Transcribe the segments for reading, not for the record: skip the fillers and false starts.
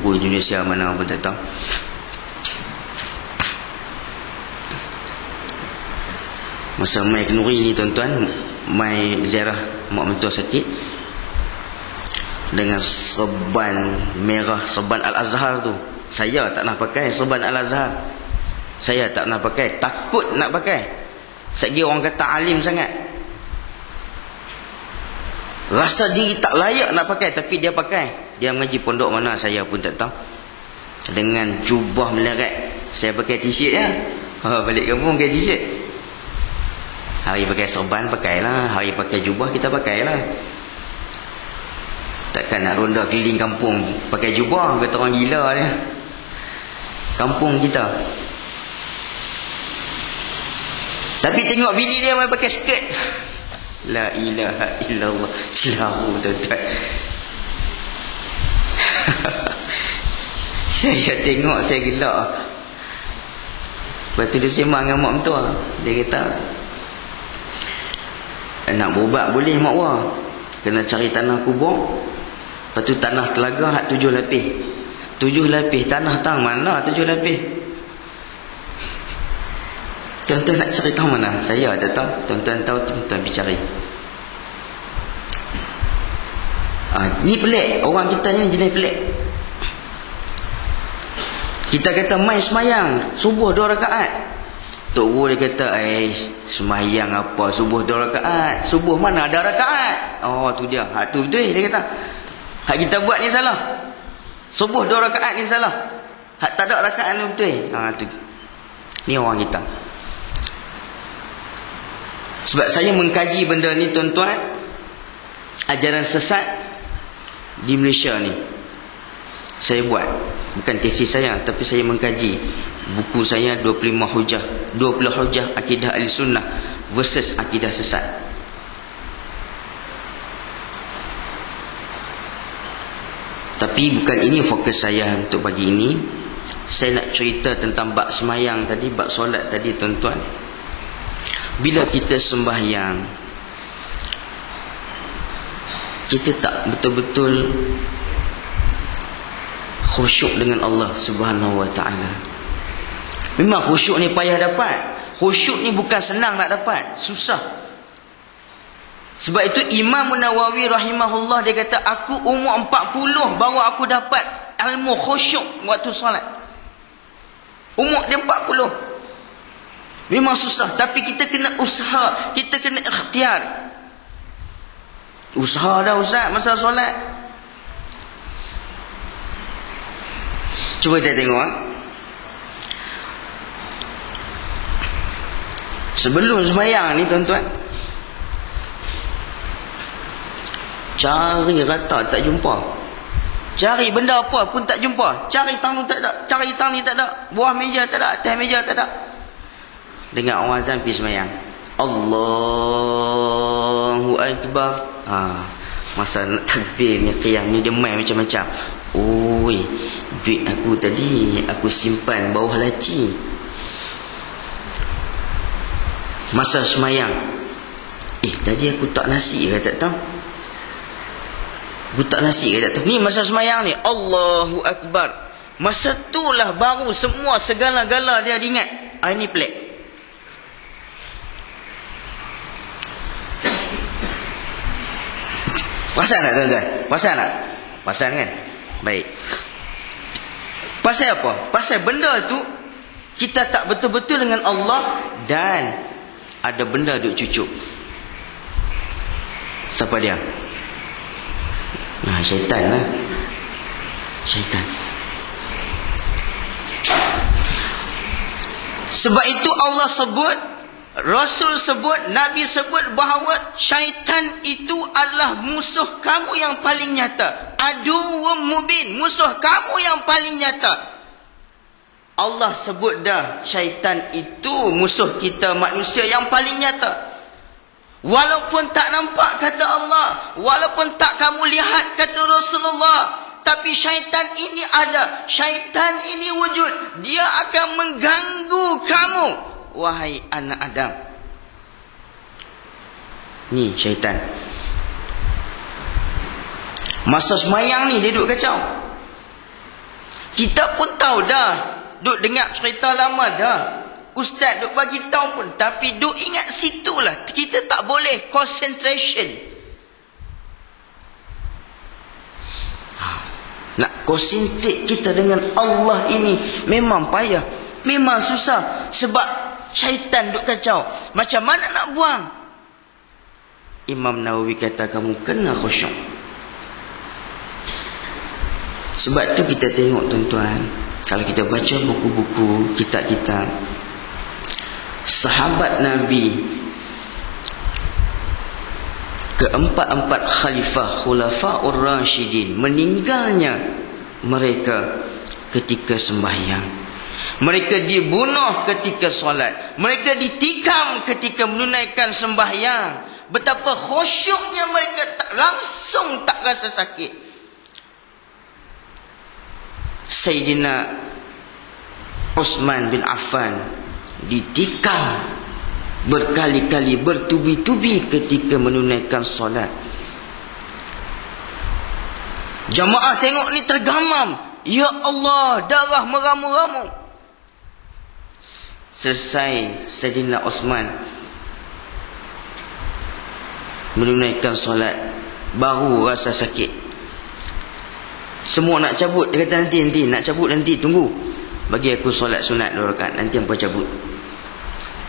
guru Indonesia mana pun tak tahu. Masa mai Kenuri ni tuan-tuan, mai ziarah mak mentua sakit dengan serban merah, serban Al-Azhar tu. Saya tak nak pakai serban Al-Azhar. Saya tak nak pakai, takut nak pakai. Segi orang kata alim sangat. Rasa diri tak layak nak pakai, tapi dia pakai. Dia mengaji pondok mana saya pun tak tahu. Dengan jubah meleret. Saya pakai t-shirt ya. Balik kampung pakai t-shirt. Hari pakai serban pakailah, hari pakai jubah kita pakailah. Takkan nak ronda keliling kampung pakai jubah, kata orang gila dia. Kampung kita. Tapi tengok bini dia main pakai skirt. La ilaha illallah. Selalu tuan-tuan. Saya tengok saya gelak. Lepas tu dia sembang dengan mak mentua. Dia kata, nak berubat boleh mak wah, kena cari tanah kubur. Lepas tu tanah telaga hak 7 lapis. 7 lapis tanah tang mana 7 lapis? Tuan-tuan nak cari tahu mana? Saya tak tahu. Tuan-tuan tahu, tuan-tuan pergi cari. Ni pelik. Orang kita ni jenis pelik. Kita kata mai semayang subuh 2 rakaat. Tok guru dia kata, semayang apa subuh 2 rakaat? Subuh mana ada rakaat? Oh tu dia. Hak tu betul dia kata. Hak kita buat ni salah. Subuh 2 rakaat ni salah. Hak tak ada rakaat ni betul. Tu. Ni orang kita. Sebab saya mengkaji benda ni tuan-tuan, ajaran sesat di Malaysia ni. Saya buat, bukan tesis saya, tapi saya mengkaji. Buku saya 25 hujah, 20 hujah akidah ahli sunnah versus akidah sesat. Tapi bukan ini fokus saya untuk pagi ini. Saya nak cerita tentang bab semayang tadi, bab solat tadi tuan-tuan. Bila kita sembahyang, kita tak betul-betul khusyuk dengan Allah Subhanahu wa ta'ala. Memang khusyuk ni payah dapat. Khusyuk ni bukan senang nak dapat, susah. Sebab itu Imam Nawawi rahimahullah dia kata, aku umur 40 baru aku dapat ilmu khusyuk waktu solat. Umur dia 40. Memang susah, tapi kita kena usaha, kita kena ikhtiar. Usaha dah Ustaz masa solat. Cuba kita tengok. Sebelum sembahyang ni tuan-tuan, cari rata tak jumpa. Cari benda apa pun tak jumpa. Cari tang tu tak ada, cari tang ni tak ada, buah meja tak ada, atas meja tak ada. Dengar orang azan pergi sembahyang. Allahu Akbar. Masa nak takbir ni, qiyam ni dia main macam-macam. Oi, duit aku tadi aku simpan bawah laci. Masa sembahyang, tadi aku tak nasi ke tak tahu. Aku tak nasi ke tak tahu. Ni masa sembahyang ni, Allahu Akbar. Masa itulah baru semua segala-gala dia diingat. Ini pelik. Perasan tak tuan-tuan? Perasan tak? Perasan kan? Baik. Pasal apa? Pasal benda tu kita tak betul-betul dengan Allah, dan ada benda duk cucuk. Siapa dia? Syaitan lah. Syaitan. Sebab itu Allah sebut, Rasul sebut, Nabi sebut bahawa syaitan itu adalah musuh kamu yang paling nyata. Aduwwum mubin, musuh kamu yang paling nyata. Allah sebut dah syaitan itu musuh kita manusia yang paling nyata. Walaupun tak nampak kata Allah, walaupun tak kamu lihat kata Rasulullah, tapi syaitan ini ada, syaitan ini wujud. Dia akan mengganggu kamu, wahai anak Adam. Ni syaitan. Masa semayang ni dia duduk kacau. Kita pun tahu dah. Duk dengar cerita lama dah. Ustaz duk bagi tahu pun. Tapi duk ingat situlah. Kita tak boleh concentration. Nak konsentrate kita dengan Allah ini memang payah. Memang susah. Sebab syaitan duk kacau. Macam mana nak buang? Imam Nawawi kata kamu kena khusyuk. Sebab tu kita tengok tuan-tuan, kalau kita baca buku-buku, kitab-kitab, sahabat Nabi, keempat-empat khalifah Khulafaur Rasyidin, meninggalnya mereka ketika sembahyang. Mereka dibunuh ketika solat. Mereka ditikam ketika menunaikan sembahyang. Betapa khusyuknya mereka langsung tak rasa sakit. Sayyidina Uthman bin Affan ditikam berkali-kali, bertubi-tubi ketika menunaikan solat. Jamaah tengok ni tergamam. Ya Allah, darah meramu-ramu. Selesai Sayyidina Uthman menunaikan solat, baru rasa sakit. Semua nak cabut. Dia kata nanti nak cabut nanti, tunggu. Bagi aku solat sunat 2 rakaat, nanti hampa cabut.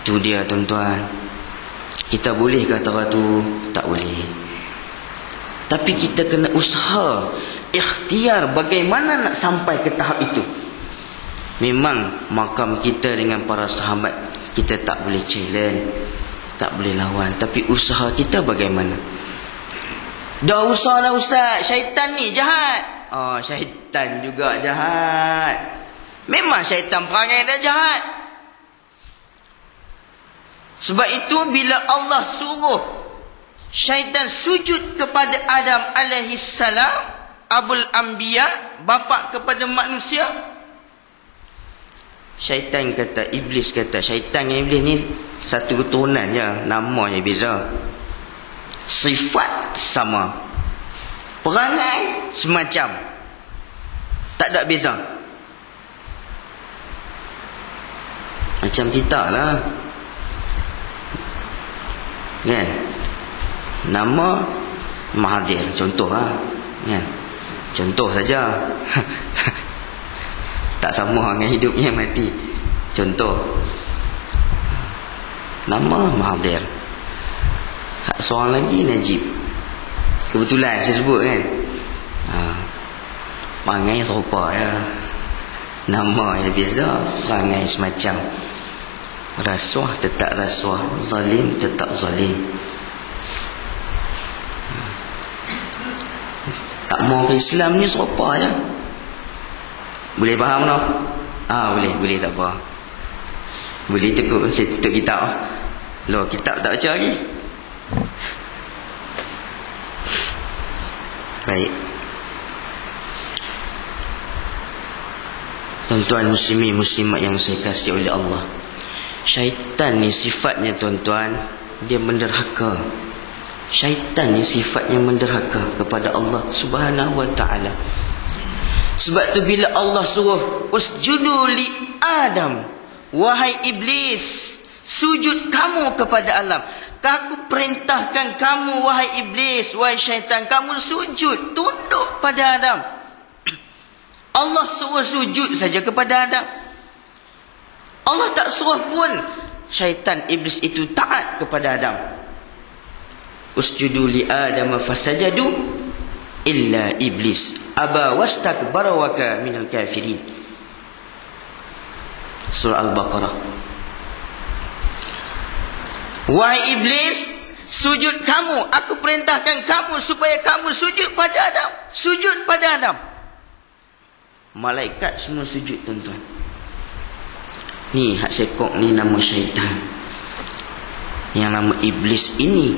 Tu dia tuan-tuan. Kita boleh kata tu? Tak boleh. Tapi kita kena usaha, ikhtiar bagaimana nak sampai ke tahap itu. Memang makam kita dengan para sahabat, kita tak boleh challenge, tak boleh lawan. Tapi usaha kita bagaimana? Dah usaha dah ustaz, syaitan ni jahat. Oh, syaitan juga jahat. Memang syaitan perangai dah jahat. Sebab itu bila Allah suruh syaitan sujud kepada Adam alaihi salam, Abul Anbiya, bapa kepada manusia, syaitan kata, iblis kata, syaitan dengan iblis ni satu keturunan je, namanya beza. Sifat sama, perangai semacam, tak ada beza. Macam kita lah, kan? Nama Mahathir, contoh lah, kan? Contoh saja. Tak sama dengan hidupnya mati. Contoh, nama Mahathir, seorang lagi Najib. Kebetulan saya sebut kan, perangai serupa ya, nama yang beza, perangai semacam. Rasuah tetap rasuah, zalim tetap zalim. Tak mau ke Islam ni serupa je. Boleh faham tak? Boleh tak apa. Boleh tekuk, saya tutup kitab. Loh, kitab tak baca lagi. Baik. Tuan-tuan muslimin muslimat yang saya kasih oleh Allah, syaitan ni sifatnya tuan-tuan, dia menderhaka. Syaitan ni sifatnya menderhaka kepada Allah Subhanahu wa ta'ala. Sebab tu bila Allah suruh usjudu li Adam, wahai iblis, sujud kamu kepada Adam. Aku perintahkan kamu wahai iblis, wahai syaitan, kamu sujud, tunduk pada Adam. Allah suruh sujud saja kepada Adam. Allah tak suruh pun syaitan iblis itu taat kepada Adam. Usjudu li Adam fasajadu illa iblis aba wastakbara wa kana minal kafirin. Surah Al-Baqarah. Wahai iblis, sujud kamu, aku perintahkan kamu supaya kamu sujud pada Adam. Sujud pada Adam. Malaikat semua sujud tuan-tuan. Ni hak sekok ni nama syaitan. Yang nama iblis ini,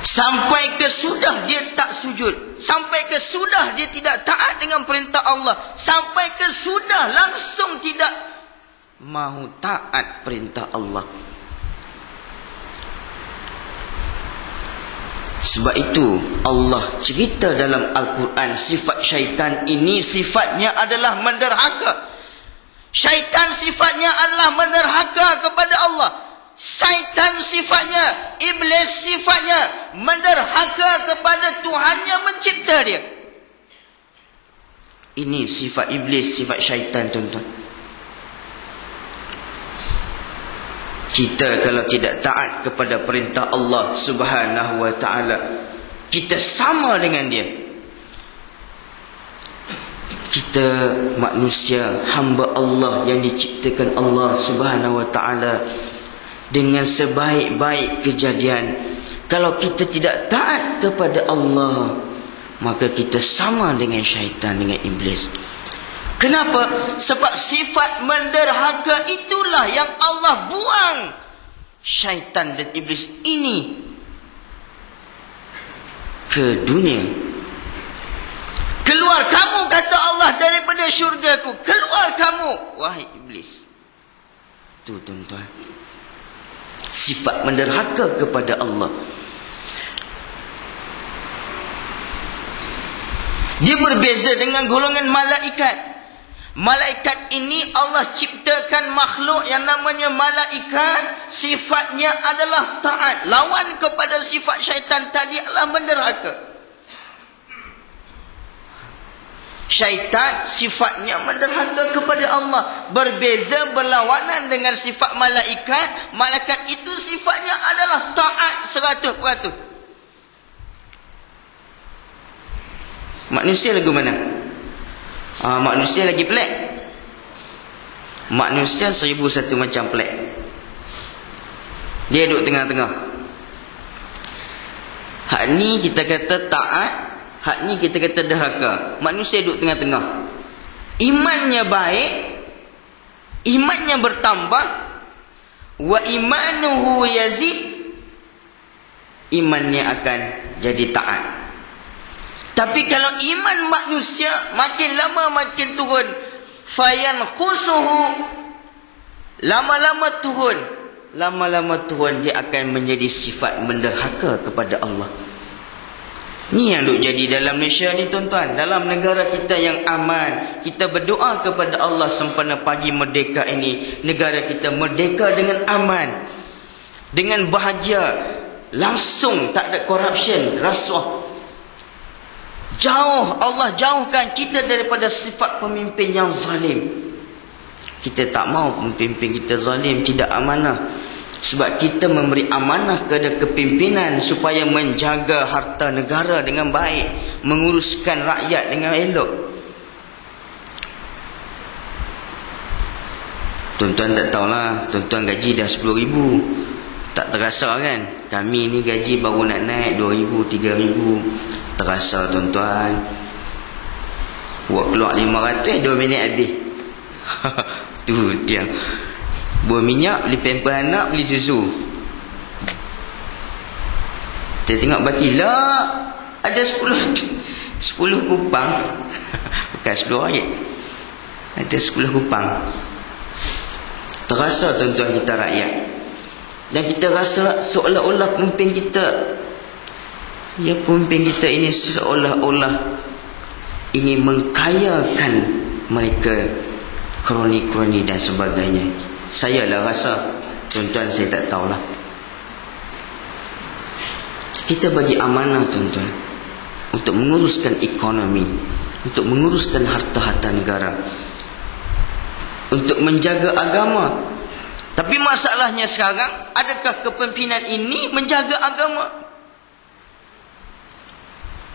sampai ke sudah dia tak sujud, sampai ke sudah dia tidak taat dengan perintah Allah, sampai ke sudah langsung tidak mahu taat perintah Allah. Sebab itu Allah cerita dalam Al-Quran, sifat syaitan ini sifatnya adalah menderhaka. Syaitan sifatnya adalah menderhaka kepada Allah. Syaitan sifatnya, iblis sifatnya menderhaka kepada Tuhan yang mencipta dia. Ini sifat iblis, sifat syaitan, tuan-tuan. Kita kalau tidak taat kepada perintah Allah Subhanahu wa ta'ala, kita sama dengan dia. Kita manusia, hamba Allah yang diciptakan Allah Subhanahu wa ta'ala dengan sebaik-baik kejadian. Kalau kita tidak taat kepada Allah, maka kita sama dengan syaitan, dengan iblis. Kenapa? Sebab sifat menderhaka itulah yang Allah buang syaitan dan iblis ini ke dunia. Keluar kamu, kata Allah, daripada syurgaku. Keluar kamu, wahai iblis. Itu, tuan-tuan, sifat menderhaka kepada Allah. Dia berbeza dengan golongan malaikat. Malaikat ini Allah ciptakan makhluk yang namanya malaikat. Sifatnya adalah taat. Lawan kepada sifat syaitan tadi adalah menderhaka. Syaitan sifatnya menderhaka kepada Allah. Berbeza, berlawanan dengan sifat malaikat. Malaikat itu sifatnya adalah taat 100%. Manusia lagu mana? Manusia lagi pelik. Manusia 1001 macam pelik. Dia duduk tengah-tengah. Hak ni kita kata taat, hak ni kita kata derhaka. Manusia duduk tengah-tengah. Imannya baik, imannya bertambah, wa imanuhu yazid, imannya akan jadi taat. Tapi kalau iman manusia makin lama makin turun, fayanqusuhu, lama-lama turun, lama-lama turun, dia akan menjadi sifat menderhaka kepada Allah. Ni yang duk jadi dalam Malaysia ni, tuan-tuan. Dalam negara kita yang aman, kita berdoa kepada Allah sempena pagi merdeka ini. Negara kita merdeka dengan aman, dengan bahagia, langsung tak ada corruption, rasuah. Jauh, Allah jauhkan kita daripada sifat pemimpin yang zalim. Kita tak mau pemimpin kita zalim, tidak amanah. Sebab kita memberi amanah kepada kepimpinan supaya menjaga harta negara dengan baik, menguruskan rakyat dengan elok. Tuan-tuan tak tahulah, tuan-tuan gaji dah 10,000. Tak terasa kan? Kami ni gaji baru nak naik 2,000, 3,000. Terasa, tuan-tuan. Buat keluar 500, 2 minit habis. Tu dia. Buah minyak, beli pamper anak, beli susu. Kita tengok baki lah, ada 10 kupang. Bukan 10 ringgit. Ada 10 kupang. Terasa, tuan-tuan, kita rakyat. Dan kita rasa seolah-olah pemimpin kita, ya, pemimpin kita ini seolah-olah ingin mengkayakan mereka, kroni-kroni dan sebagainya. Saya lah rasa, tuan-tuan, saya tak tahulah. Kita bagi amanah, tuan-tuan, untuk menguruskan ekonomi, untuk menguruskan harta-harta negara, untuk menjaga agama. Tapi masalahnya sekarang, adakah kepimpinan ini menjaga agama?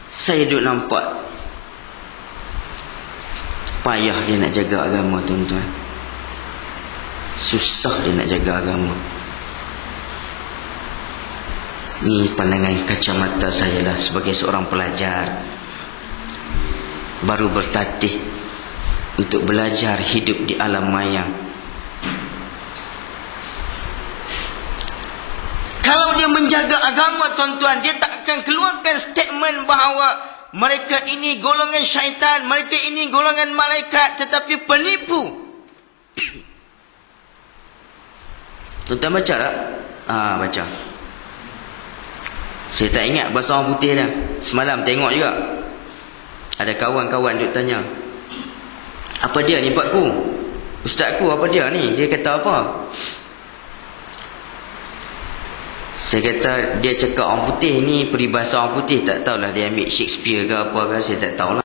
Saya duk nampak payah dia nak jaga agama, tuan-tuan. Susah dia nak jaga agama. Ni pandangan kacamata saya lah sebagai seorang pelajar, baru bertatih untuk belajar hidup di alam maya. Kalau dia menjaga agama, tuan-tuan, dia tak akan keluarkan statement bahawa mereka ini golongan syaitan, mereka ini golongan malaikat, tetapi penipu. Tuan-tuan baca tak? Baca. Saya tak ingat bahasa orang putih dah. Semalam tengok juga. Ada kawan-kawan duk tanya, apa dia ni pakku? Ustazku apa dia ni? Dia kata apa? Saya kata dia cakap orang putih ni, peribahasa orang putih, tak tahulah dia ambil Shakespeare ke apa ke, saya tak tahulah.